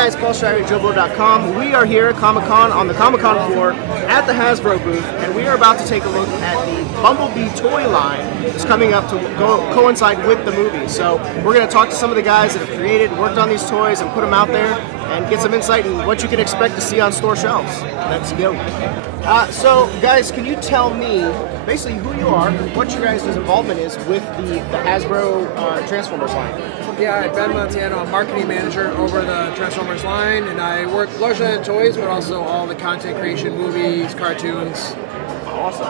guys, Paul Schreiber, JoBlo.com. We are here at Comic-Con on the Comic-Con floor at the Hasbro booth, and we are about to take a look at the Bumblebee toy line that's coming up to coincide with the movie. So we're going to talk to some of the guys that have created, worked on these toys, and put them out there, and get some insight in what you can expect to see on store shelves. Let's go. So guys, can you tell me basically who you are, what your guys' involvement is with the Hasbro Transformers line? Yeah, I'm Ben Montano. I'm marketing manager over the Transformers line, and I work largely on toys, but also all the content creation, movies, cartoons. Awesome.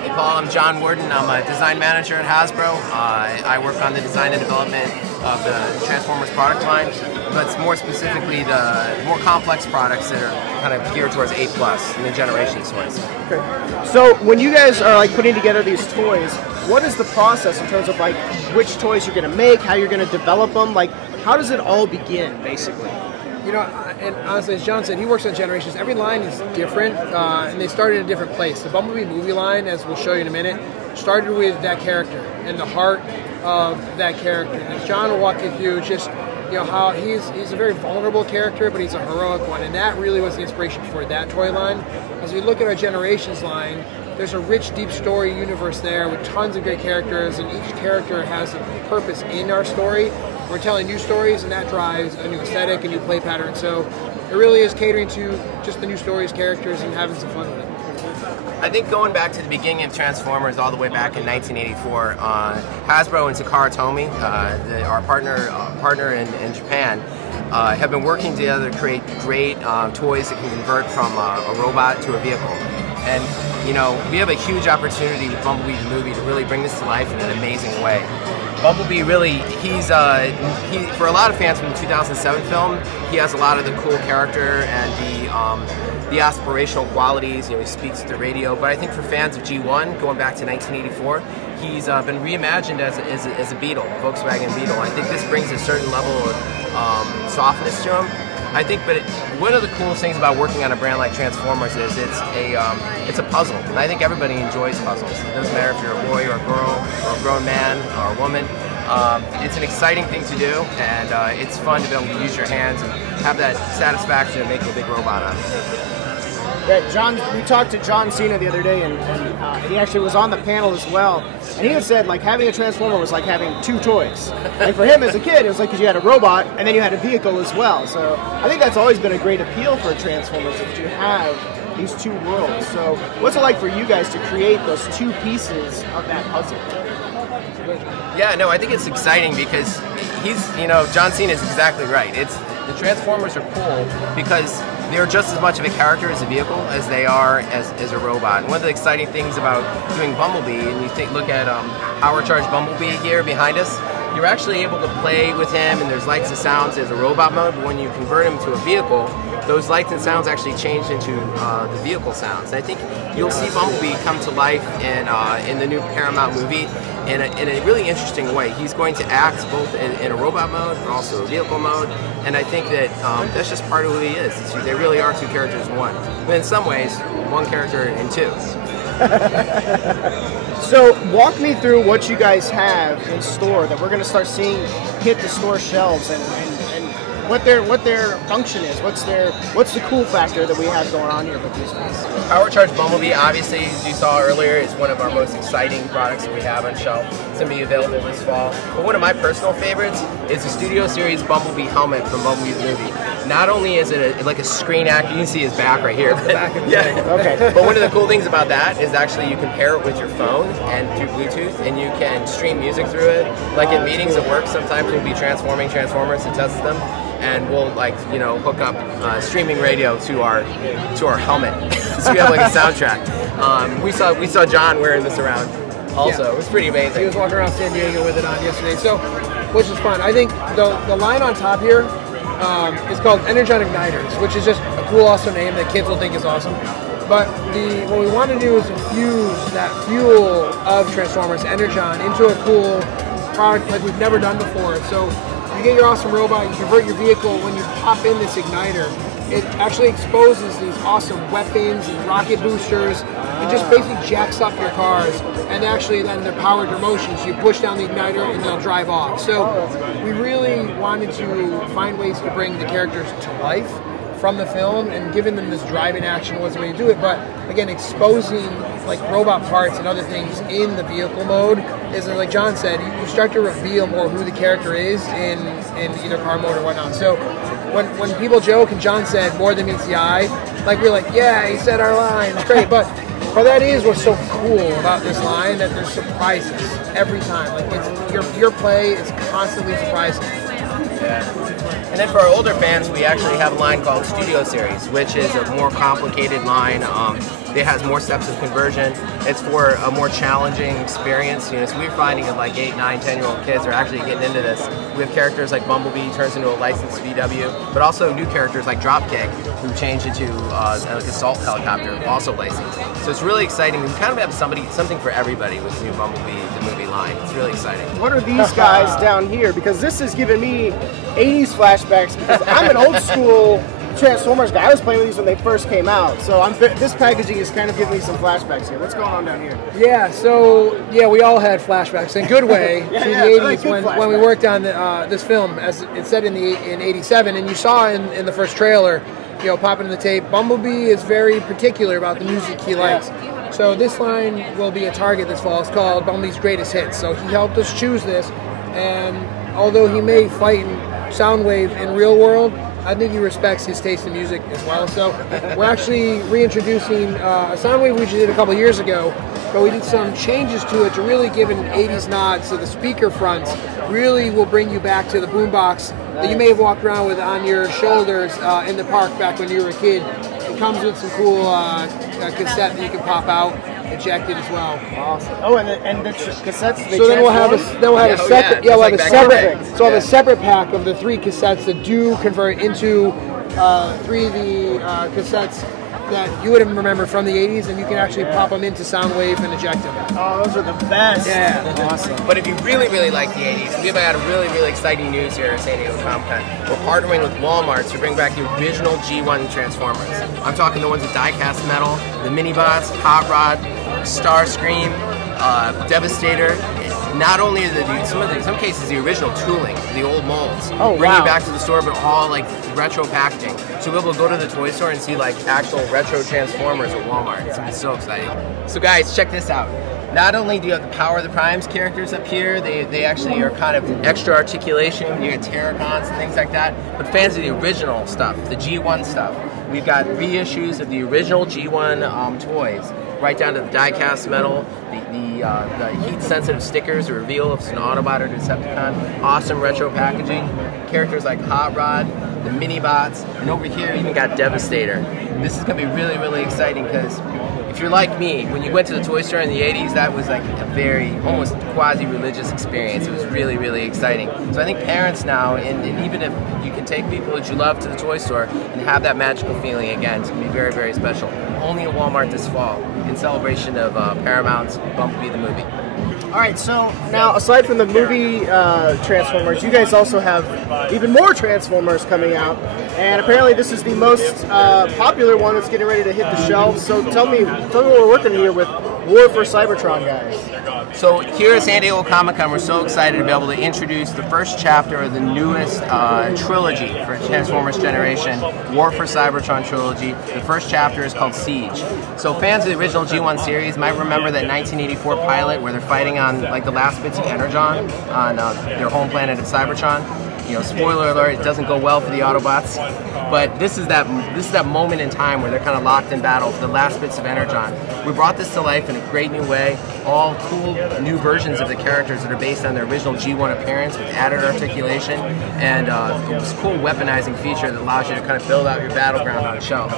Hey Paul, I'm John Warden. I'm a design manager at Hasbro. I work on the design and development of the Transformers product line, but more specifically the more complex products that are kind of geared towards 8+ and the Generations toys. Okay. So when you guys are like putting together these toys, what is the process in terms of like which toys you're going to make, how you're going to develop them? Like, how does it all begin, basically? You know, and honestly, as John said, he works on Generations. Every line is different, and they started in a different place. The Bumblebee movie line, as we'll show you in a minute, started with that character and the heart of that character. And John will walk you through just, you know, how he's a very vulnerable character, but he's a heroic one, and that really was the inspiration for that toy line. As we look at our Generations line, there's a rich, deep story universe there with tons of great characters, and each character has a purpose in our story. We're telling new stories, and that drives a new aesthetic, a new play pattern. So it really is catering to just the new stories, characters, and having some fun with it. I think going back to the beginning of Transformers all the way back in 1984, Hasbro and Takara Tomy, our partner in Japan, have been working together to create great toys that can convert from a robot to a vehicle. And you know, we have a huge opportunity with Bumblebee the movie to really bring this to life in an amazing way. Bumblebee really, he's for a lot of fans from the 2007 film, he has a lot of the cool character and the aspirational qualities. You know, he speaks to the radio. But I think for fans of G1, going back to 1984, he's been reimagined as a Beetle, Volkswagen Beetle. I think this brings a certain level of softness to him. I think, but one of the coolest things about working on a brand like Transformers is it's a puzzle, and I think everybody enjoys puzzles. It doesn't matter if you're a boy or a girl or a grown man or a woman. It's an exciting thing to do, and it's fun to be able to use your hands and have that satisfaction of making a big robot out of it. Yeah, we talked to John Cena the other day, and he actually was on the panel as well. And he had said, like, having a Transformer was like having two toys. And for him as a kid, it was like because you had a robot and then you had a vehicle as well. So I think that's always been a great appeal for Transformers, that you have these two worlds. So what's it like for you guys to create those two pieces of that puzzle? Yeah, no, I think it's exciting because John Cena is exactly right. The Transformers are cool because they're just as much of a character as a vehicle as they are as a robot. And one of the exciting things about doing Bumblebee, and you look at Power Charge Bumblebee here behind us, you're actually able to play with him, and there's lights and sounds as a robot mode, but when you convert him to a vehicle, those lights and sounds actually change into the vehicle sounds. And I think you'll see Bumblebee come to life in the new Paramount movie in a really interesting way. He's going to act both in a robot mode but also a vehicle mode, and I think that that's just part of who he is. They really are two characters in one. But in some ways, one character in two. So walk me through what you guys have in store that we're going to start seeing hit the store shelves, and what their function is. What's the cool factor that we have going on here with these things? Power Charge Bumblebee, obviously, as you saw earlier, is one of our most exciting products that we have on shelf. It's going to be available this fall. But one of my personal favorites is the Studio Series Bumblebee helmet from Bumblebee the movie. Not only is it like a screen actor, you can see his back right here. Okay. But one of the cool things about that is actually you can pair it with your phone and through Bluetooth, and you can stream music through it. Like in meetings at work, sometimes we'll be transforming Transformers to test them, and we'll hook up streaming radio to our helmet, so we have like a soundtrack. We saw John wearing this around. Also, yeah. It was pretty amazing. He was walking around San Diego with it on yesterday, so which is fun. I think the line on top here is called Energon Igniters, which is just a cool, awesome name that kids will think is awesome. But what we want to do is infuse that fuel of Transformers, Energon, into a cool product like we've never done before. So you get your awesome robot, you convert your vehicle, when you pop in this igniter, it actually exposes these awesome weapons and rocket boosters. It just basically jacks up your cars, and actually then they're powered to motions. You push down the igniter and they'll drive off. So we really wanted to find ways to bring the characters to life from the film and giving them this driving action was the way to do it. But again, exposing like robot parts and other things in the vehicle mode is, like John said, you start to reveal more who the character is in either car mode or whatnot. So when people joke, and John said more than meets the eye, like we're like, yeah, he said our line, it's great. But that is what's so cool about this line, that there's surprises every time. Like it's your play is constantly surprising. And then for our older fans, we actually have a line called Studio Series, which is a more complicated line. It has more steps of conversion. It's for a more challenging experience. You know, so we're finding that like 8, 9, 10-year-old kids are actually getting into this. We have characters like Bumblebee turns into a licensed VW, but also new characters like Dropkick, who change into an assault helicopter, also licensed. So it's really exciting. We kind of have something for everybody with the new Bumblebee, the movie line. It's really exciting. What are these guys down here? Because this is giving me 80s flashbacks, because I'm an old school Transformers guy. I was playing with these when they first came out, so this packaging is kind of giving me some flashbacks here. What's going on down here? Yeah, so we all had flashbacks in a good way to the 80s when we worked on this film, as it said in '87, and you saw in the first trailer, popping in the tape, Bumblebee is very particular about the music he likes. So this line will be a target this fall. It's called Bumblebee's Greatest Hits. So he helped us choose this, and although he may fight in Soundwave in real world, I think he respects his taste in music as well. So we're actually reintroducing a Soundwave we did a couple years ago, but we did some changes to it to really give an 80s nod. So the speaker fronts really will bring you back to the boombox that you may have walked around with on your shoulders in the park back when you were a kid. It comes with some cool cassette that you can pop out, eject it as well. Awesome. Oh, and the cassettes. So then we'll have a separate. Yeah, we'll have a separate. So I'll have a separate pack of the 3 cassettes that do convert into 3 of the cassettes that you would have remembered from the 80s, and you can actually pop them into Soundwave and eject them. Oh, those are the best. Yeah. Awesome. But if you really, really like the 80s, we've got a really, really exciting news here at San Diego Comic-Con. We're partnering with Walmart to bring back the original G1 Transformers. I'm talking the ones with die-cast metal, the Mini-Bots, Hot Rod, Starscream, Devastator. Not only are in some cases the original tooling, the old molds, bring it back to the store, but all like retro packaging. So we'll be able to go to the toy store and see like actual retro Transformers at Walmart. It's gonna be so exciting. So guys, check this out. Not only do you have the Power of the Primes characters up here, they actually are kind of extra articulation. You get Terracons and things like that. But fans of the original stuff, the G1 stuff, we've got reissues of the original G1 toys, right down to the die-cast metal, the heat-sensitive stickers, the reveal if it's an Autobot or Decepticon, awesome retro packaging, characters like Hot Rod, the Mini-Bots, and over here you even got Devastator. This is going to be really, really exciting because if you're like me, when you went to the toy store in the 80s, that was like a very, almost quasi-religious experience. It was really, really exciting. So I think parents now, and even if you can take people that you love to the toy store and have that magical feeling again, it's going to be very, very special. Only at Walmart this fall in celebration of Paramount's Bumblebee the movie. All right, so now aside from the movie Transformers, you guys also have even more Transformers coming out, and apparently this is the most popular one that's getting ready to hit the shelves. So tell me what we're working here with War for Cybertron, guys. So here at San Diego Comic-Con, we're so excited to be able to introduce the first chapter of the newest trilogy for Transformers Generation, War for Cybertron trilogy. The first chapter is called Siege. So fans of the original G1 series might remember that 1984 pilot where they're fighting on like the last bits of Energon on their home planet of Cybertron. You know, spoiler alert, it doesn't go well for the Autobots. But this is that moment in time where they're kind of locked in battle for the last bits of Energon. We brought this to life in a great new way. All cool new versions of the characters that are based on their original G1 appearance with added articulation and this cool weaponizing feature that allows you to kind of build out your battleground on a shelf.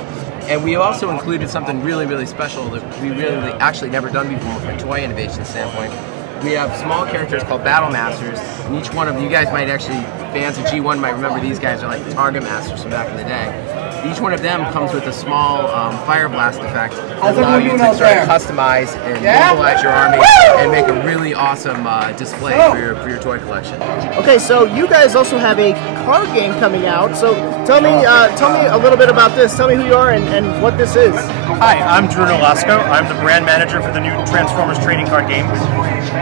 And we also included something really, really special that we really actually never done before from a toy innovation standpoint. We have small characters called Battle Masters, and each one of you guys might actually, fans of G1 might remember these guys are like the Target Masters from back in the day. Each one of them comes with a small fire blast effect that allow you to sort of customize and mobilize your army and make a really awesome display for your toy collection. Okay, so you guys also have a card game coming out. So tell me a little bit about this. Tell me who you are and what this is. Hi, I'm Drew Nolasco. I'm the brand manager for the new Transformers trading card game.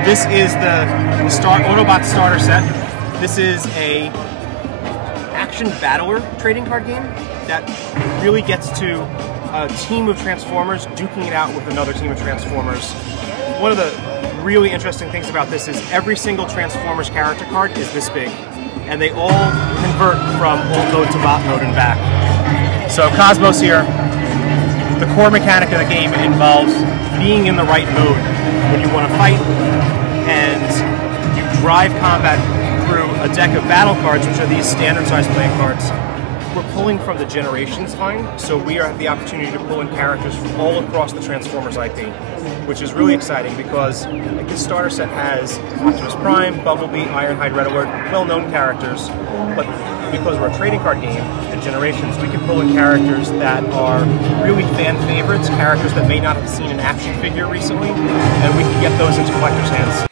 This is the Autobot starter set. This is a action battler trading card game that really gets to a team of Transformers duking it out with another team of Transformers. One of the really interesting things about this is every single Transformers character card is this big, and they all convert from old mode to bot mode and back. So Cosmos here, the core mechanic of the game involves being in the right mode when you want to fight, and you drive combat through a deck of battle cards, which are these standard size playing cards. We're pulling from the Generations line, so we have the opportunity to pull in characters from all across the Transformers IP, which is really exciting because like, this starter set has Optimus Prime, Bumblebee, Ironhide, Red Alert, well-known characters, but because we're a trading card game and Generations, we can pull in characters that are really fan favorites, characters that may not have seen an action figure recently, and we can get those into collectors' hands.